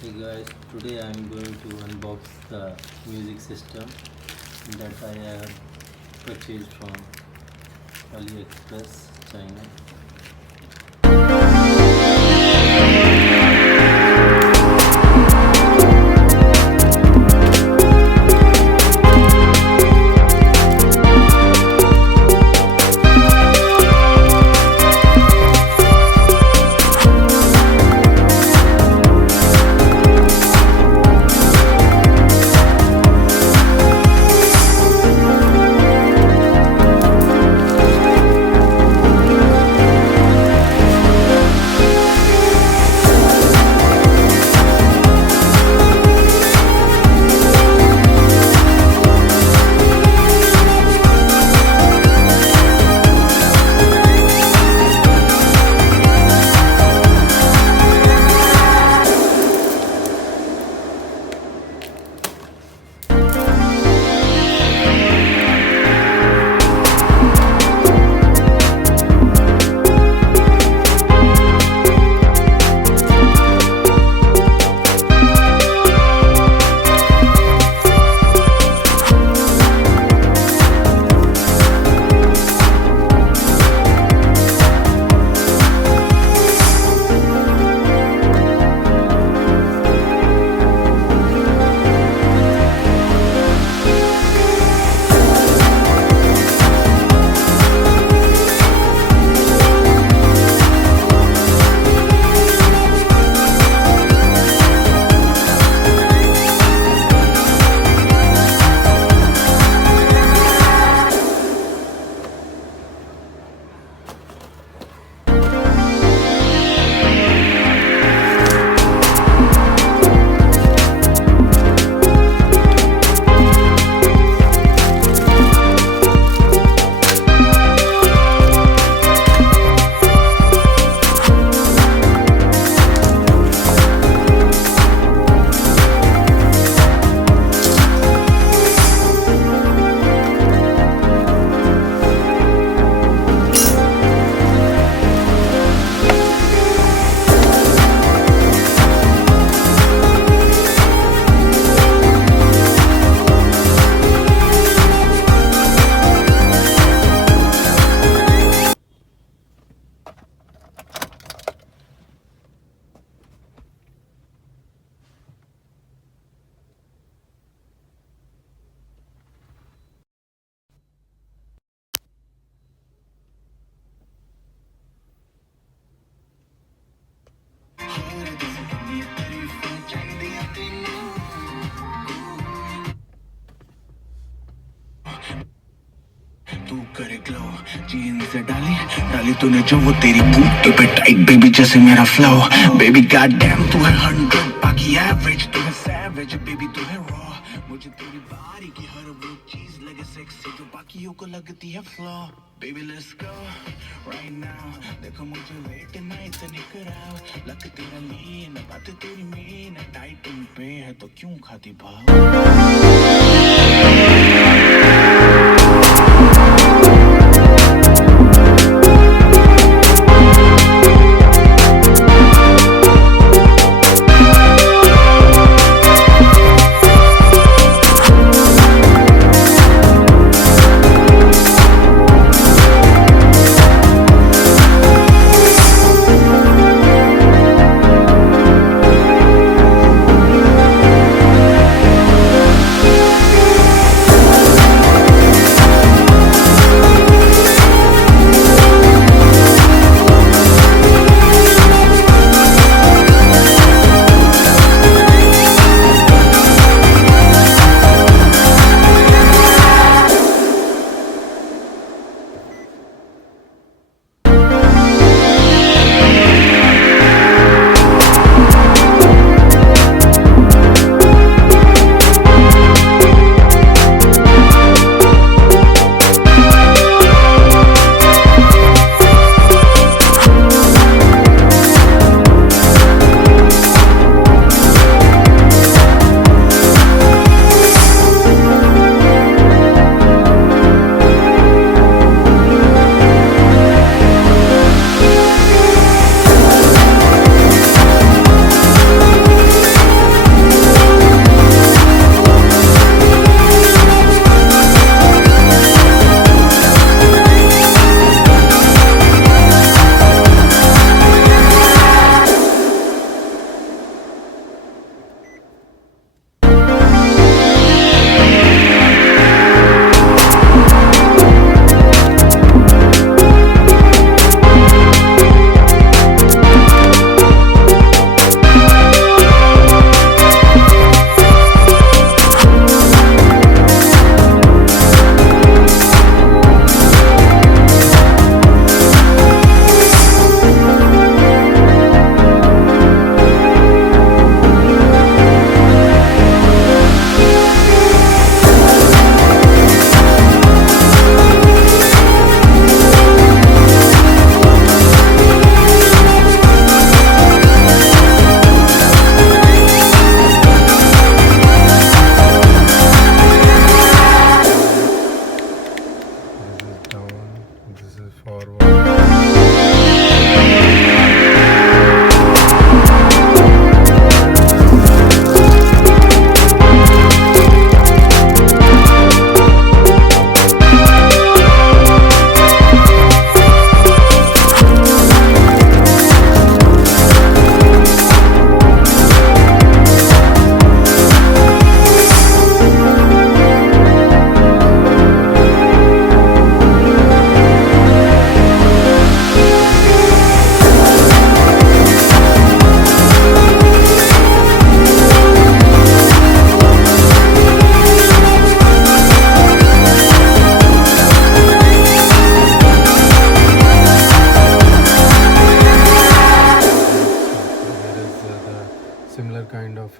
Hey guys, today I am going to unbox the music system that I have purchased from AliExpress, China. तू करे glow jeans डाली डाली तूने जो वो तेरी बूटी पे टाइट बेबी जैसे मेरा फ्लो बेबी गॉड डैम तू है 100 बाकी एवरेज तू है सैवेज बेबी तू है रॉ मुझे तेरी बॉडी की हर वो चीज लगे सेक्सी जो बाकियों को लगती है flaw baby let's go right now देखो मुझे वेट नाइट नहीं कराओ लग तेरा लीन बात तेरी मीन टाइट पे है तो क्यों खाती भाव similar kind of